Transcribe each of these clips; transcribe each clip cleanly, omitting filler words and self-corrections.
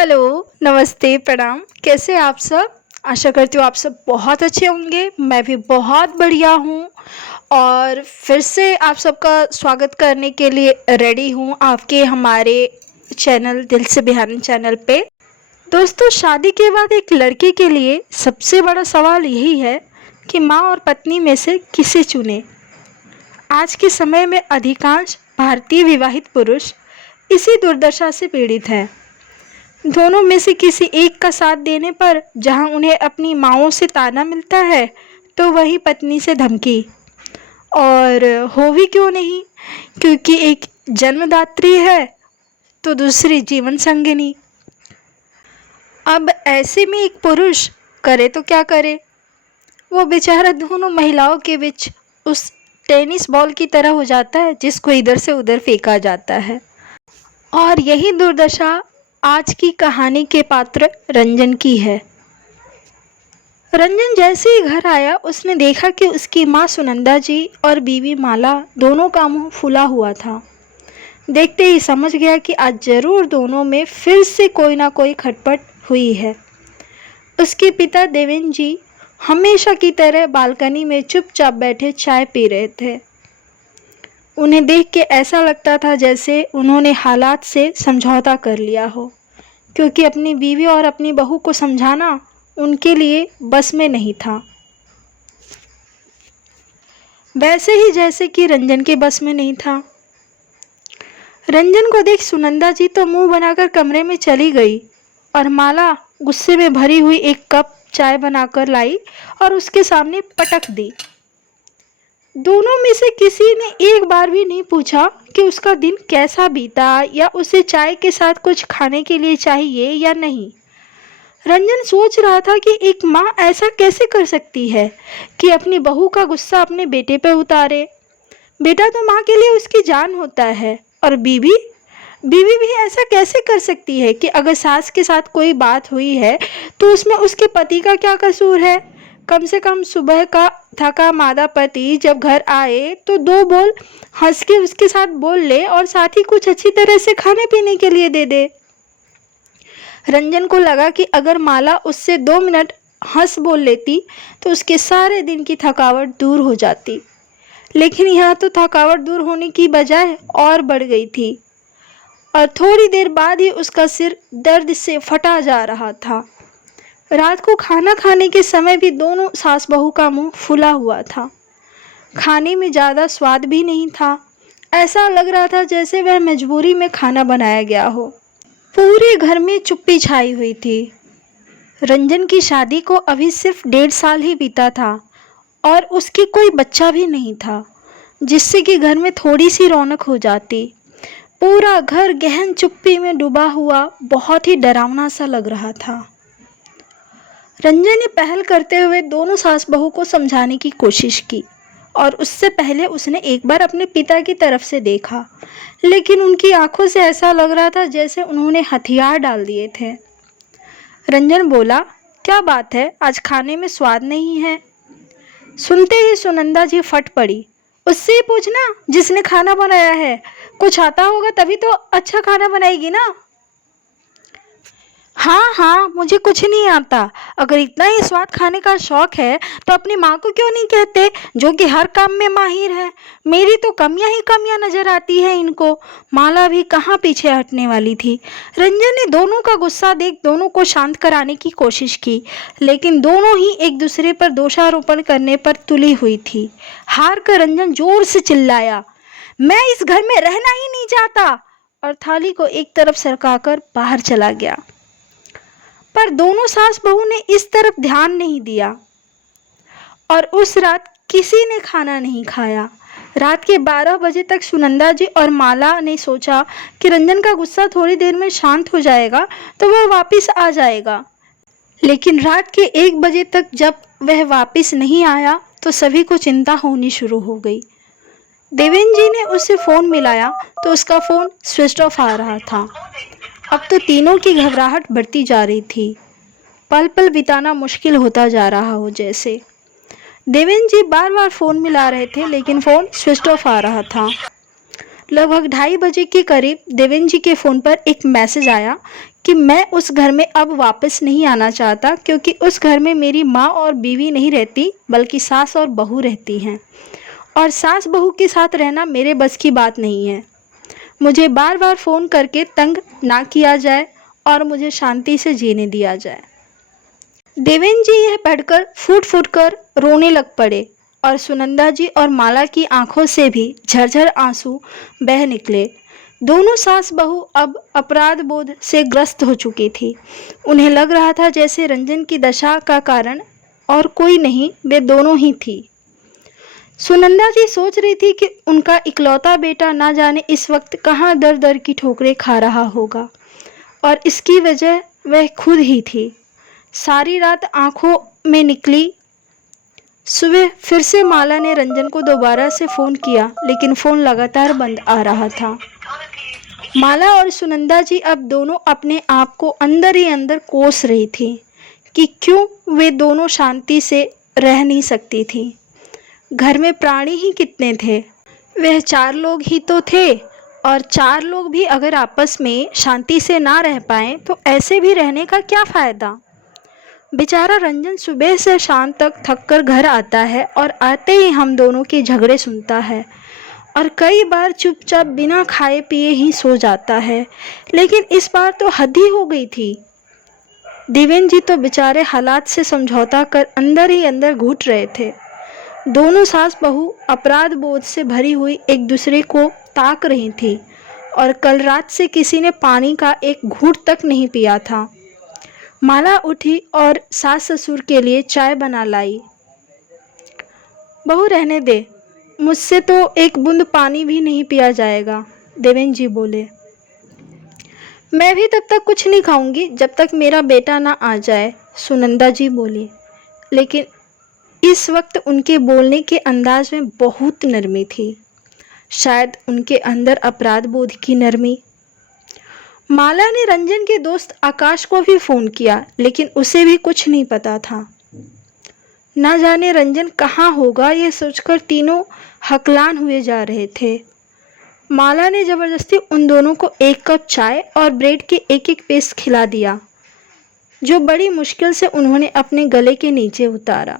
Hello, नमस्ते, प्रणाम। कैसे हैं आप सब? आशा करती हूँ आप सब बहुत अच्छे होंगे। मैं भी बहुत बढ़िया हूँ और फिर से आप सबका स्वागत करने के लिए रेडी हूँ आपके हमारे चैनल दिल से बिहारन चैनल पे। दोस्तों, शादी के बाद एक लड़के के लिए सबसे बड़ा सवाल यही है कि माँ और पत्नी में से किसे चुने। आज के समय में अधिकांश भारतीय विवाहित पुरुष इसी दुर्दशा से पीड़ित हैं। दोनों में से किसी एक का साथ देने पर जहां उन्हें अपनी माँओं से ताना मिलता है तो वही पत्नी से धमकी। और हो भी क्यों नहीं, क्योंकि एक जन्मदात्री है तो दूसरी जीवन संगिनी। अब ऐसे में एक पुरुष करे तो क्या करे। वो बेचारा दोनों महिलाओं के बीच उस टेनिस बॉल की तरह हो जाता है जिसको इधर से उधर फेंका जाता है। और यही दुर्दशा आज की कहानी के पात्र रंजन की है। रंजन जैसे ही घर आया उसने देखा कि उसकी माँ सुनंदा जी और बीवी माला दोनों का मुंह फूला हुआ था। देखते ही समझ गया कि आज जरूर दोनों में फिर से कोई ना कोई खटपट हुई है। उसके पिता देवेंद्र जी हमेशा की तरह बालकनी में चुपचाप बैठे चाय पी रहे थे। उन्हें देख के ऐसा लगता था जैसे उन्होंने हालात से समझौता कर लिया हो, क्योंकि अपनी बीवी और अपनी बहू को समझाना उनके लिए बस में नहीं था। वैसे ही जैसे कि रंजन के बस में नहीं था। रंजन को देख सुनंदा जी तो मुंह बनाकर कमरे में चली गई और माला गुस्से में भरी हुई एक कप चाय बनाकर लाई और उसके सामने पटक दी। दोनों में से किसी ने एक बार भी नहीं पूछा कि उसका दिन कैसा बीता या उसे चाय के साथ कुछ खाने के लिए चाहिए या नहीं। रंजन सोच रहा था कि एक माँ ऐसा कैसे कर सकती है कि अपनी बहू का गुस्सा अपने बेटे पे उतारे। बेटा तो माँ के लिए उसकी जान होता है। और बीवी बीवी भी ऐसा कैसे कर सकती है कि अगर सास के साथ कोई बात हुई है तो उसमें उसके पति का क्या कसूर है। कम से कम सुबह का थका मादा पति जब घर आए तो दो बोल हंस के उसके साथ बोल ले और साथ ही कुछ अच्छी तरह से खाने पीने के लिए दे दे। रंजन को लगा कि अगर माला उससे 2 मिनट हंस बोल लेती तो उसके सारे दिन की थकावट दूर हो जाती। लेकिन यहाँ तो थकावट दूर होने की बजाय और बढ़ गई थी और थोड़ी देर बाद ही उसका सिर दर्द से फटा जा रहा था। रात को खाना खाने के समय भी दोनों सास बहू का मुंह फूला हुआ था। खाने में ज़्यादा स्वाद भी नहीं था। ऐसा लग रहा था जैसे वह मजबूरी में खाना बनाया गया हो। पूरे घर में चुप्पी छाई हुई थी। रंजन की शादी को अभी सिर्फ 1.5 साल ही बीता था और उसकी कोई बच्चा भी नहीं था, जिससे कि घर में थोड़ी सी रौनक हो जाती। पूरा घर गहन चुप्पी में डूबा हुआ बहुत ही डरावना सा लग रहा था। रंजन ने पहल करते हुए दोनों सास बहू को समझाने की कोशिश की और उससे पहले उसने एक बार अपने पिता की तरफ से देखा, लेकिन उनकी आंखों से ऐसा लग रहा था जैसे उन्होंने हथियार डाल दिए थे। रंजन बोला, क्या बात है, आज खाने में स्वाद नहीं है? सुनते ही सुनंदा जी फट पड़ी। उससे ही पूछना जिसने खाना बनाया है, कुछ आता होगा तभी तो अच्छा खाना बनाएगी ना। हाँ हाँ, मुझे कुछ नहीं आता। अगर इतना ही स्वाद खाने का शौक है तो अपनी माँ को क्यों नहीं कहते, जो कि हर काम में माहिर है। मेरी तो कमियां ही कमियां नजर आती है इनको। माला भी कहाँ पीछे हटने वाली थी। रंजन ने दोनों का गुस्सा देख दोनों को शांत कराने की कोशिश की, लेकिन दोनों ही एक दूसरे पर दोषारोपण करने पर तुली हुई थी। हार कर रंजन जोर से चिल्लाया, मैं इस घर में रहना ही नहीं चाहता, और थाली को एक तरफ सरकाकर बाहर चला गया। पर दोनों सास बहू ने इस तरफ ध्यान नहीं दिया और उस रात किसी ने खाना नहीं खाया। रात के 12 बजे तक सुनंदा जी और माला ने सोचा कि रंजन का गुस्सा थोड़ी देर में शांत हो जाएगा तो वह वापस आ जाएगा, लेकिन रात के 1 बजे तक जब वह वापस नहीं आया तो सभी को चिंता होनी शुरू हो गई। देवेंद्र जी ने उसे फ़ोन मिलाया तो उसका फ़ोन स्विच ऑफ आ रहा था। अब तो तीनों की घबराहट बढ़ती जा रही थी। पल पल बिताना मुश्किल होता जा रहा हो जैसे। देवेंद्र जी बार बार फ़ोन मिला रहे थे लेकिन फ़ोन स्विच ऑफ आ रहा था। लगभग 2:30 के करीब देवेंद्र जी के फ़ोन पर एक मैसेज आया कि मैं उस घर में अब वापस नहीं आना चाहता, क्योंकि उस घर में मेरी माँ और बीवी नहीं रहती, बल्कि सास और बहू रहती हैं, और सास बहू के साथ रहना मेरे बस की बात नहीं है। मुझे बार बार फ़ोन करके तंग ना किया जाए और मुझे शांति से जीने दिया जाए। देवेंद्र जी यह पढ़कर फूट फूट कर रोने लग पड़े और सुनंदा जी और माला की आंखों से भी झरझर आंसू बह निकले। दोनों सास बहू अब अपराध बोध से ग्रस्त हो चुकी थी। उन्हें लग रहा था जैसे रंजन की दशा का कारण और कोई नहीं, वे दोनों ही थी। सुनंदा जी सोच रही थी कि उनका इकलौता बेटा ना जाने इस वक्त कहाँ दर दर की ठोकरें खा रहा होगा, और इसकी वजह वह खुद ही थी। सारी रात आंखों में निकली। सुबह फिर से माला ने रंजन को दोबारा से फ़ोन किया, लेकिन फ़ोन लगातार बंद आ रहा था। माला और सुनंदा जी अब दोनों अपने आप को अंदर ही अंदर कोस रही थी कि क्यों वे दोनों शांति से रह नहीं सकती थी। घर में प्राणी ही कितने थे, वह 4 लोग ही तो थे, और 4 लोग भी अगर आपस में शांति से ना रह पाएं तो ऐसे भी रहने का क्या फ़ायदा। बेचारा रंजन सुबह से शाम तक थक कर घर आता है और आते ही हम दोनों के झगड़े सुनता है, और कई बार चुपचाप बिना खाए पिए ही सो जाता है, लेकिन इस बार तो हद ही हो गई थी। देवेंद्र जी तो बेचारे हालात से समझौता कर अंदर ही अंदर घुट रहे थे। दोनों सास बहू अपराध बोध से भरी हुई एक दूसरे को ताक रही थी, और कल रात से किसी ने पानी का एक घूंट तक नहीं पिया था। माला उठी और सास ससुर के लिए चाय बना लाई। बहू रहने दे, मुझसे तो एक बूंद पानी भी नहीं पिया जाएगा, देवेंद्र जी बोले। मैं भी तब तक कुछ नहीं खाऊंगी जब तक मेरा बेटा ना आ जाए, सुनंदा जी बोली। लेकिन इस वक्त उनके बोलने के अंदाज में बहुत नरमी थी, शायद उनके अंदर अपराध बोध की नरमी। माला ने रंजन के दोस्त आकाश को भी फ़ोन किया, लेकिन उसे भी कुछ नहीं पता था। ना जाने रंजन कहाँ होगा, ये सोचकर तीनों हकलान हुए जा रहे थे। माला ने ज़बरदस्ती उन दोनों को 1 कप चाय और ब्रेड के एक पीस खिला दिया, जो बड़ी मुश्किल से उन्होंने अपने गले के नीचे उतारा।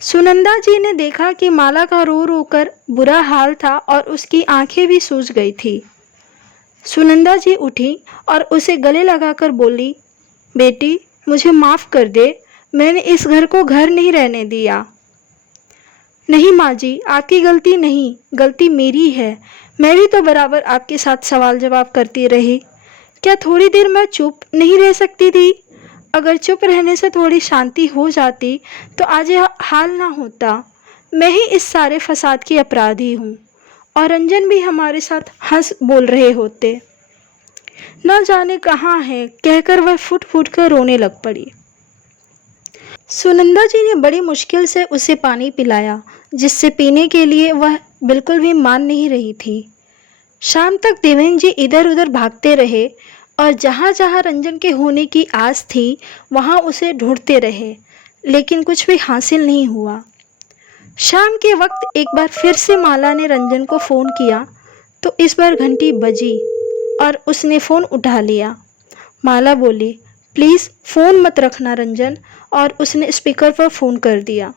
सुनंदा जी ने देखा कि माला का रो रो कर बुरा हाल था और उसकी आंखें भी सूज गई थी। सुनंदा जी उठी और उसे गले लगाकर बोली, बेटी मुझे माफ़ कर दे, मैंने इस घर को घर नहीं रहने दिया। नहीं माँ जी, आपकी गलती नहीं, गलती मेरी है। मैं भी तो बराबर आपके साथ सवाल जवाब करती रही। क्या थोड़ी देर मैं चुप नहीं रह सकती थी? अगर चुप रहने से थोड़ी शांति हो जाती तो आज यह हाल ना होता। मैं ही इस सारे फसाद की अपराधी हूँ, और रंजन भी हमारे साथ हंस बोल रहे होते। न जाने कहाँ है, कहकर वह फुट फुट कर रोने लग पड़ी। सुनंदा जी ने बड़ी मुश्किल से उसे पानी पिलाया, जिससे पीने के लिए वह बिल्कुल भी मान नहीं रही थी। शाम तक देवेंद्र जी इधर उधर भागते रहे, और जहाँ जहाँ रंजन के होने की आस थी वहाँ उसे ढूंढते रहे, लेकिन कुछ भी हासिल नहीं हुआ। शाम के वक्त एक बार फिर से माला ने रंजन को फ़ोन किया, तो इस बार घंटी बजी और उसने फ़ोन उठा लिया। माला बोली, प्लीज़ फ़ोन मत रखना रंजन, और उसने स्पीकर पर फ़ोन कर दिया।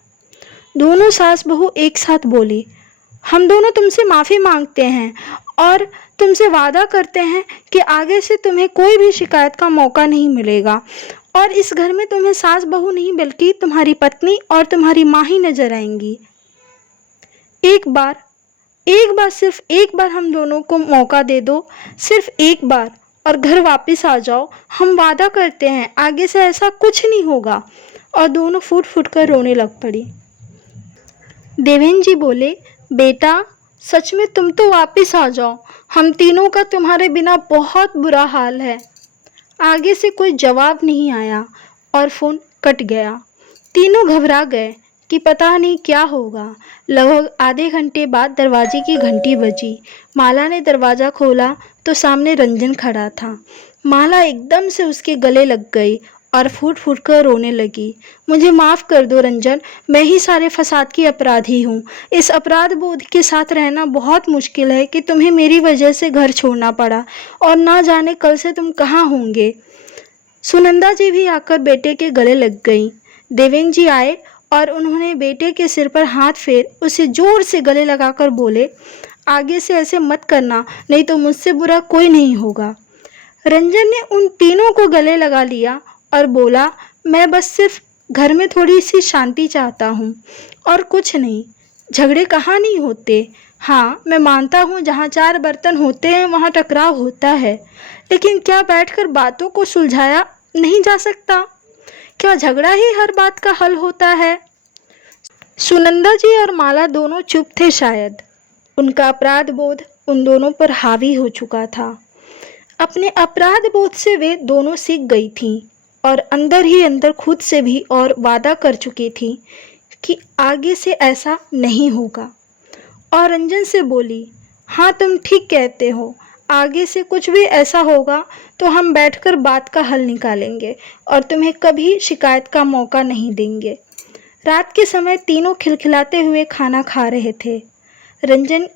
दोनों सास बहू एक साथ बोली, हम दोनों तुमसे माफ़ी मांगते हैं और तुमसे वादा करते हैं कि आगे से तुम्हें कोई भी शिकायत का मौका नहीं मिलेगा, और इस घर में तुम्हें सास बहू नहीं बल्कि तुम्हारी पत्नी और तुम्हारी माँ ही नजर आएंगी। एक बार सिर्फ एक बार हम दोनों को मौका दे दो, सिर्फ एक बार, और घर वापस आ जाओ। हम वादा करते हैं आगे से ऐसा कुछ नहीं होगा। और दोनों फूट फूट कर रोने लग पड़ी। देवेंद्र जी बोले, बेटा सच में तुम तो वापस आ जाओ, हम तीनों का तुम्हारे बिना बहुत बुरा हाल है। आगे से कोई जवाब नहीं आया और फ़ोन कट गया। तीनों घबरा गए कि पता नहीं क्या होगा। लगभग आधे घंटे बाद दरवाजे की घंटी बजी। माला ने दरवाज़ा खोला तो सामने रंजन खड़ा था। माला एकदम से उसके गले लग गई और फूट फूट कर रोने लगी। मुझे माफ़ कर दो रंजन, मैं ही सारे फसाद की अपराधी हूँ। इस अपराध बोध के साथ रहना बहुत मुश्किल है कि तुम्हें मेरी वजह से घर छोड़ना पड़ा और ना जाने कल से तुम कहाँ होंगे। सुनंदा जी भी आकर बेटे के गले लग गईं। देवेंद्र जी आए और उन्होंने बेटे के सिर पर हाथ फेर उसे जोर से गले लगाकर बोले, आगे से ऐसे मत करना, नहीं तो मुझसे बुरा कोई नहीं होगा। रंजन ने उन तीनों को गले लगा लिया और बोला, मैं बस सिर्फ घर में थोड़ी सी शांति चाहता हूँ और कुछ नहीं। झगड़े कहाँ नहीं होते। हाँ, मैं मानता हूँ जहाँ चार बर्तन होते हैं वहाँ टकराव होता है, लेकिन क्या बैठकर बातों को सुलझाया नहीं जा सकता? क्या झगड़ा ही हर बात का हल होता है? सुनंदा जी और माला दोनों चुप थे। शायद उनका अपराध बोध उन दोनों पर हावी हो चुका था। अपने अपराध बोध से वे दोनों सीख गई थीं और अंदर ही अंदर खुद से भी और वादा कर चुकी थीं कि आगे से ऐसा नहीं होगा। और रंजन से बोली, हाँ तुम ठीक कहते हो, आगे से कुछ भी ऐसा होगा तो हम बैठकर बात का हल निकालेंगे और तुम्हें कभी शिकायत का मौका नहीं देंगे। रात के समय तीनों खिलखिलाते हुए खाना खा रहे थे। रंजन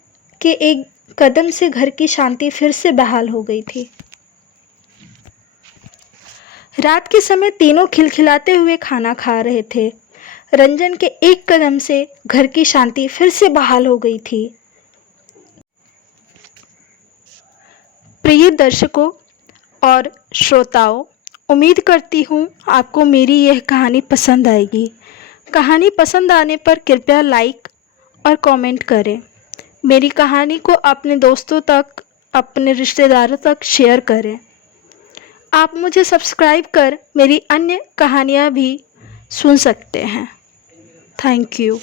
के एक कदम से घर की शांति फिर से बहाल हो गई थी। रात के समय तीनों खिलखिलाते हुए खाना खा रहे थे। रंजन के एक कदम से घर की शांति फिर से बहाल हो गई थी। प्रिय दर्शकों और श्रोताओं, उम्मीद करती हूँ आपको मेरी यह कहानी पसंद आएगी। कहानी पसंद आने पर कृपया लाइक और कमेंट करें। मेरी कहानी को अपने दोस्तों तक, अपने रिश्तेदारों तक शेयर करें। आप मुझे सब्सक्राइब कर मेरी अन्य कहानियाँ भी सुन सकते हैं। Thank you.